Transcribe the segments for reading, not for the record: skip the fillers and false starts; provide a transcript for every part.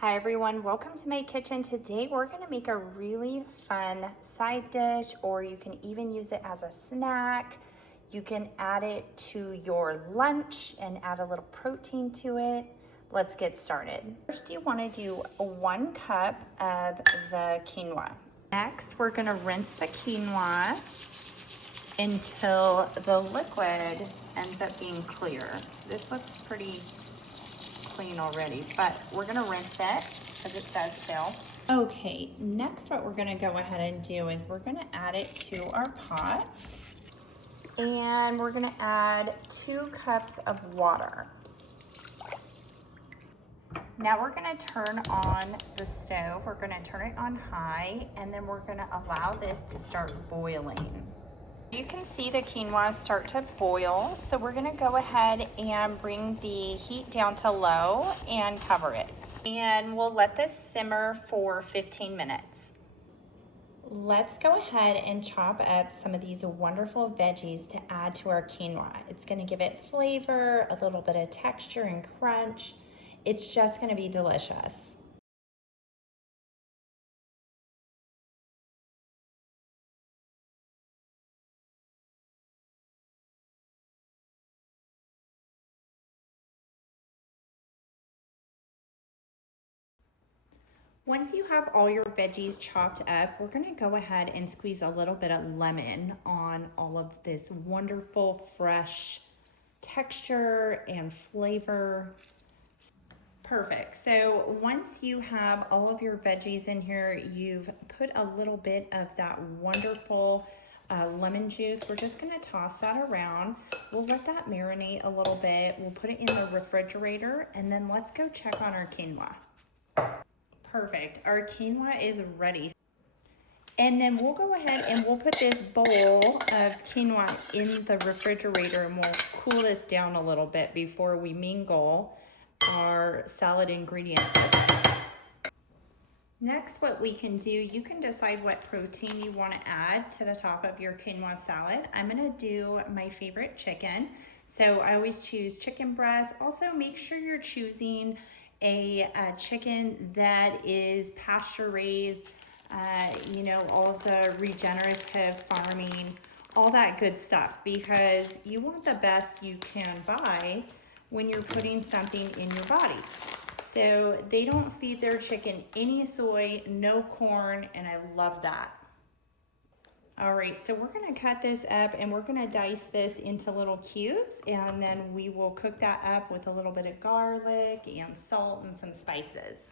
Hi everyone, welcome to my kitchen. Today we're gonna make a really fun side dish, or you can even use it as a snack. You can add it to your lunch and add a little protein to it. Let's get started. First, you wanna do 1 cup of the quinoa. Next, we're gonna rinse the quinoa until the liquid ends up being clear. This looks pretty clean already, but we're gonna rinse it as it says still. Okay, next what we're gonna go ahead and do is we're gonna add it to our pot, and we're gonna add 2 cups of water. Now we're gonna turn on the stove. We're gonna turn it on high, and then we're gonna allow this to start boiling. You can see the quinoa start to boil, so we're gonna go ahead and bring the heat down to low and cover it. And we'll let this simmer for 15 minutes. Let's go ahead and chop up some of these wonderful veggies to add to our quinoa. It's gonna give it flavor, a little bit of texture and crunch. It's just gonna be delicious. Once you have all your veggies chopped up, we're gonna go ahead and squeeze a little bit of lemon on all of this wonderful fresh texture and flavor. Perfect. So once you have all of your veggies in here, you've put a little bit of that wonderful lemon juice. We're just gonna toss that around. We'll let that marinate a little bit. We'll put it in the refrigerator, and then let's go check on our quinoa. Perfect, our quinoa is ready. And then we'll go ahead and we'll put this bowl of quinoa in the refrigerator, and we'll cool this down a little bit before we mingle our salad ingredients with it. Next, what we can do, you can decide what protein you want to add to the top of your quinoa salad. I'm going to do my favorite chicken. So I always choose chicken breast. Also, make sure you're choosing a chicken that is pasture raised, you know, all of the regenerative farming, all that good stuff, because you want the best you can buy when you're putting something in your body. So they don't feed their chicken any soy, no corn, and I love that. All right, so we're gonna cut this up and we're gonna dice this into little cubes, and then we will cook that up with a little bit of garlic and salt and some spices.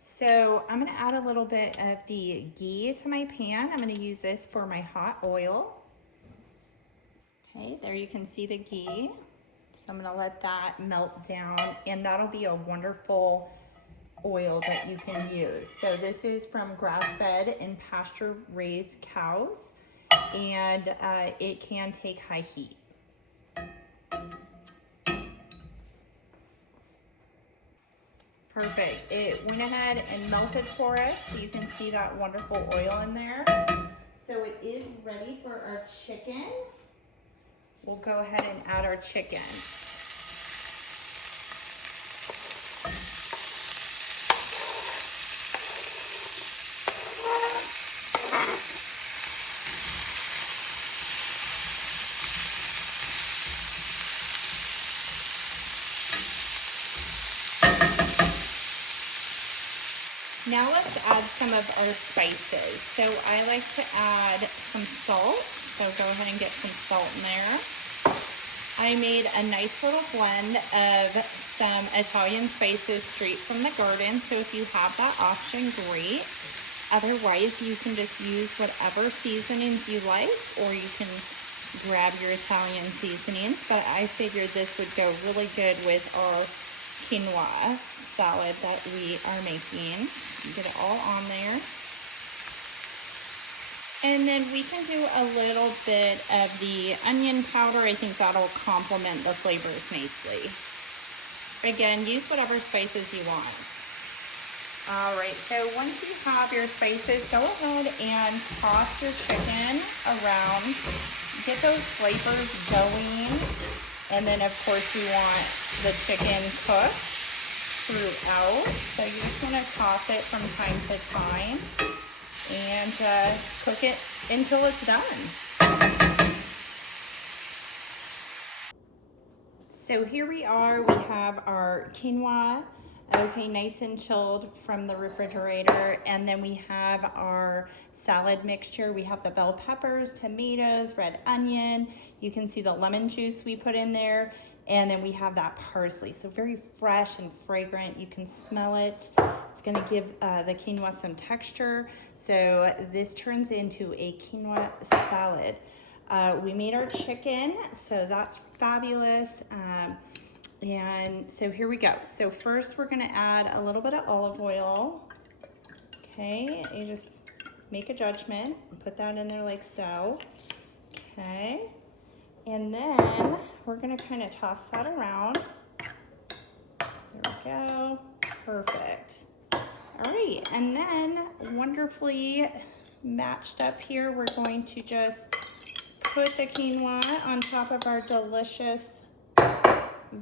So I'm gonna add a little bit of the ghee to my pan. I'm gonna use this for my hot oil. Okay, there you can see the ghee. So I'm gonna let that melt down, and that'll be a wonderful oil that you can use. So this is from grass-fed and pasture-raised cows, and it can take high heat. Perfect. It went ahead and melted for us, so you can see that wonderful oil in there. So it is ready for our chicken. We'll go ahead and add our chicken. Now let's add some of our spices. So I like to add some salt. So go ahead and get some salt in there. I made a nice little blend of some Italian spices straight from the garden. So if you have that option, great. Otherwise, you can just use whatever seasonings you like, or you can grab your Italian seasonings. But I figured this would go really good with our quinoa salad that we are making. Get it all on there. And then we can do a little bit of the onion powder. I think that'll complement the flavors nicely. Again, use whatever spices you want. All right, so once you have your spices, go ahead and toss your chicken around. Get those flavors going. And then of course you want the chicken cooked throughout. So you just want to toss it from time to time and cook it until it's done. So here we are, we have our quinoa, okay, nice and chilled from the refrigerator. And then we have our salad mixture. We have the bell peppers, tomatoes, red onion. You can see the lemon juice we put in there. And then we have that parsley. So very fresh and fragrant. You can smell it. It's gonna give the quinoa some texture. So this turns into a quinoa salad. We made our chicken, so that's fabulous. And so here we go. So first we're gonna add a little bit of olive oil. Okay, you just make a judgment and put that in there like so. Okay, and then we're gonna kind of toss that around. There we go, perfect. All right, and then wonderfully matched up here, we're going to just put the quinoa on top of our delicious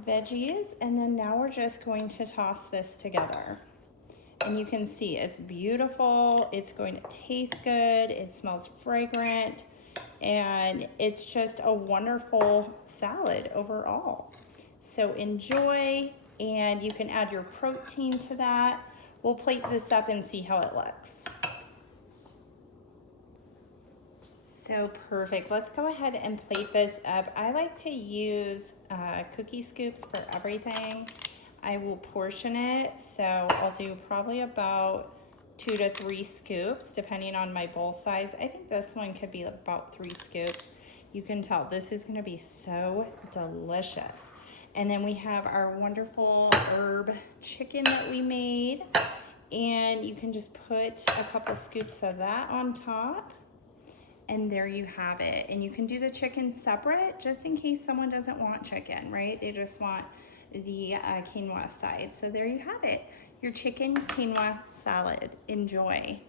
veggies, and then now we're just going to toss this together. And you can see it's beautiful, it's going to taste good, it smells fragrant, and it's just a wonderful salad overall. So enjoy, and you can add your protein to that. We'll plate this up and see how it looks. So perfect. Let's go ahead and plate this up. I like to use cookie scoops for everything. I will portion it, so I'll do probably about 2 to 3 scoops depending on my bowl size. I think this one could be about 3 scoops. You can tell this is gonna be so delicious. And then we have our wonderful herb chicken that we made, and you can just put a couple scoops of that on top. And there you have it. And you can do the chicken separate just in case someone doesn't want chicken, right? They just want the quinoa side. So there you have it, your chicken quinoa salad. Enjoy.